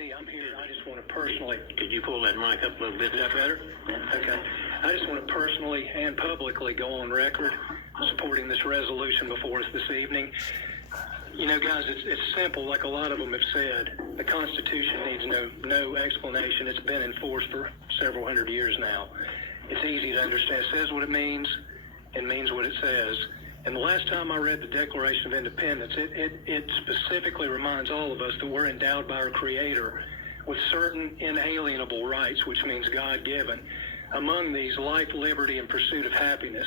see, I'm here. I just want to personally... Could you pull that mic up a little bit? Is that better? Okay. I just want to personally and publicly go on record supporting this resolution before us this evening. You know, guys, it's simple, like a lot of them have said. The Constitution needs no explanation. It's been enforced for several hundred years now. It's easy to understand. It says what it means and means what it says. And the last time I read the Declaration of Independence, it specifically reminds all of us that we're endowed by our Creator with certain inalienable rights, which means God-given. Among these, life, liberty, and pursuit of happiness.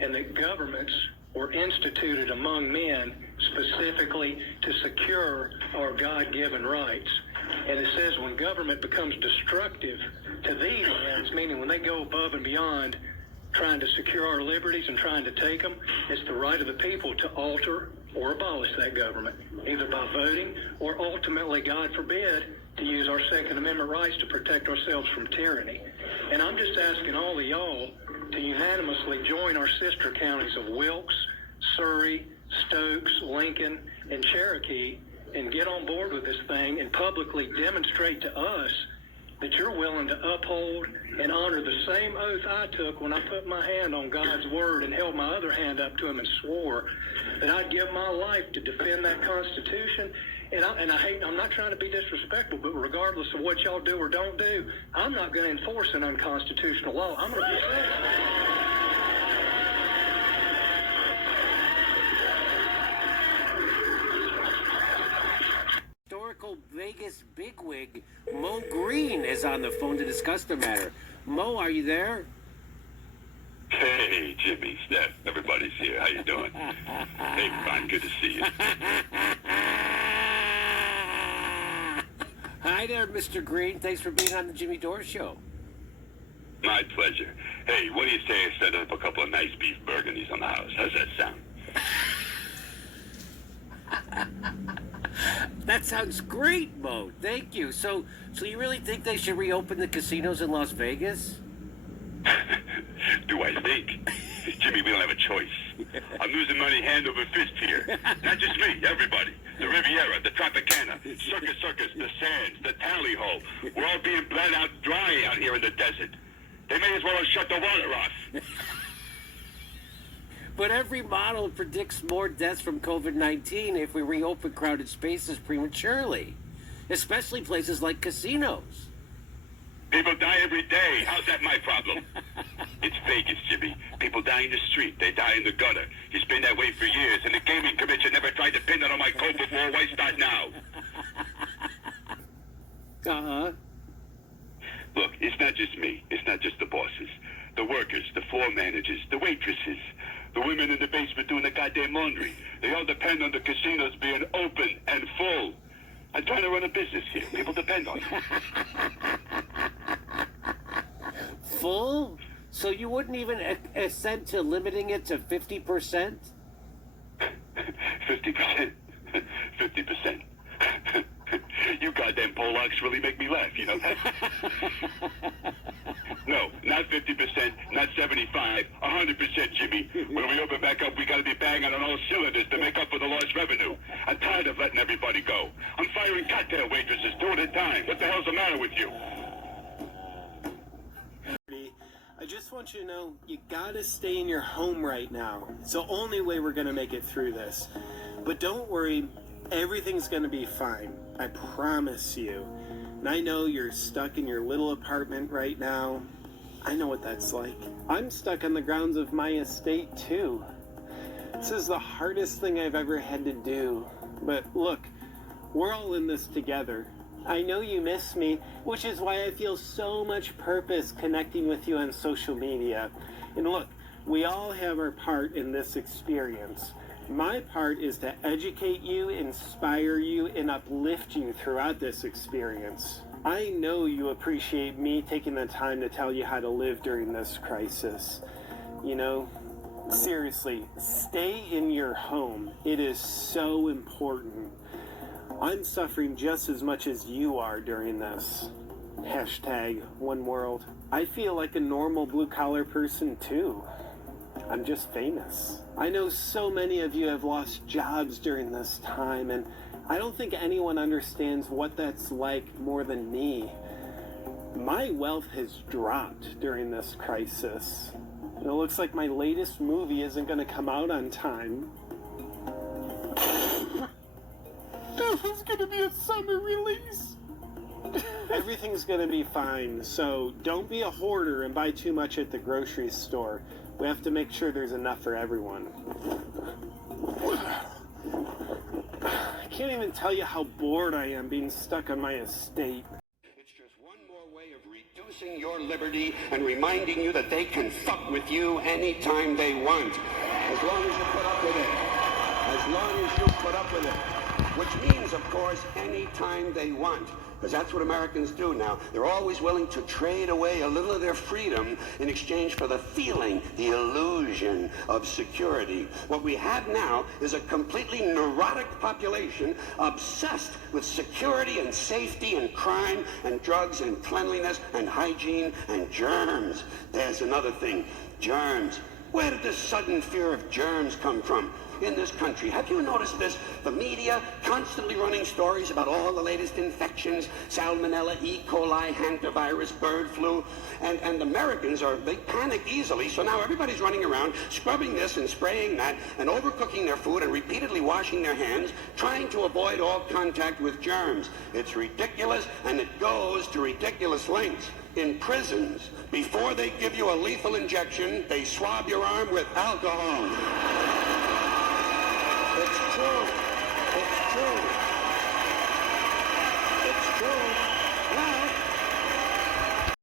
And that governments were instituted among men specifically to secure our God-given rights. And it says when government becomes destructive to these ends, meaning when they go above and beyond trying to secure our liberties and trying to take them, it's the right of the people to alter or abolish that government, either by voting or ultimately, God forbid, to use our Second Amendment rights to protect ourselves from tyranny. And I'm just asking all of y'all to unanimously join our sister counties of Wilkes, Surrey, Stokes, Lincoln, and Cherokee and get on board with this thing and publicly demonstrate to us that you're willing to uphold and honor the same oath I took when I put my hand on God's word and held my other hand up to him and swore that I'd give my life to defend that Constitution. And I'm not trying to be disrespectful, but regardless of what y'all do or don't do, I'm not going to enforce an unconstitutional law. I'm going to defend it. Vegas bigwig Mo Green is on the phone to discuss the matter. Mo, are you there? Hey, Jimmy, Steph, everybody's here. How you doing? Hey, Ron, good to see you. Hi there, Mr. Green. Thanks for being on the Jimmy Dore Show. My pleasure. Hey, what do you say I set up a couple of nice beef burgundies on the house? How's that sound? That sounds great, Mo. Thank you. So you really think they should reopen the casinos in Las Vegas? Do I think? Jimmy, we don't have a choice. I'm losing money hand over fist here. Not just me, everybody. The Riviera, the Tropicana, Circus, the Sands, the Tally Hole. We're all being bled out dry out here in the desert. They may as well have shut the water off. But every model predicts more deaths from COVID-19 if we reopen crowded spaces prematurely, especially places like casinos. People die every day. How's that my problem? It's Vegas, Jimmy. People die in the street. They die in the gutter. It's been that way for years, and the Gaming Commission never tried to pin that on my coat before. Why start now? Uh-huh. Look, it's not just me. It's not just the bosses. The workers, the floor managers, the waitresses, the women in the basement doing the goddamn laundry. They all depend on the casinos being open and full. I'm trying to run a business here. People depend on it. Full? So you wouldn't even assent to limiting it to 50%? 50%? 50%. You goddamn Polacks really make me laugh, you know that? No, not 50%, not 75, 100%, Jimmy. When we open back up, we gotta be banging on all cylinders to make up for the lost revenue. I'm tired of letting everybody go. I'm firing cocktail waitresses 2 at a time. What the hell's the matter with you? I just want you to know, you gotta stay in your home right now. It's the only way we're gonna make it through this. But don't worry, everything's gonna be fine. I promise you. And I know you're stuck in your little apartment right now. I know what that's like. I'm stuck on the grounds of my estate too. This is the hardest thing I've ever had to do. But look, we're all in this together. I know you miss me, which is why I feel so much purpose connecting with you on social media. And look, we all have our part in this experience. My part is to educate you, inspire you, and uplift you throughout this experience. I know you appreciate me taking the time to tell you how to live during this crisis. You know, seriously, stay in your home. It is so important. I'm suffering just as much as you are during this. Hashtag one world. I feel like a normal blue-collar person too. I'm just famous. I know so many of you have lost jobs during this time, and I don't think anyone understands what that's like more than me. My wealth has dropped during this crisis. It looks like my latest movie isn't going to come out on time. There's going to be a summer release. Everything's going to be fine, so don't be a hoarder and buy too much at the grocery store. We have to make sure there's enough for everyone. I can't even tell you how bored I am being stuck on my estate. It's just one more way of reducing your liberty and reminding you that they can fuck with you anytime they want. As long as you put up with it. As long as you put up with it. Which means, of course, anytime they want. Because that's what Americans do now. They're always willing to trade away a little of their freedom in exchange for the feeling, the illusion of security. What we have now is a completely neurotic population obsessed with security and safety and crime and drugs and cleanliness and hygiene and germs. There's another thing, germs. Where did this sudden fear of germs come from in this country? Have you noticed this? The media constantly running stories about all the latest infections, salmonella, E. coli, hantavirus, bird flu, and Americans they panic easily, so now everybody's running around scrubbing this and spraying that and overcooking their food and repeatedly washing their hands, trying to avoid all contact with germs. It's ridiculous, and it goes to ridiculous lengths. In prisons, before they give you a lethal injection, they swab your arm with alcohol. It's true. It's true. It's true.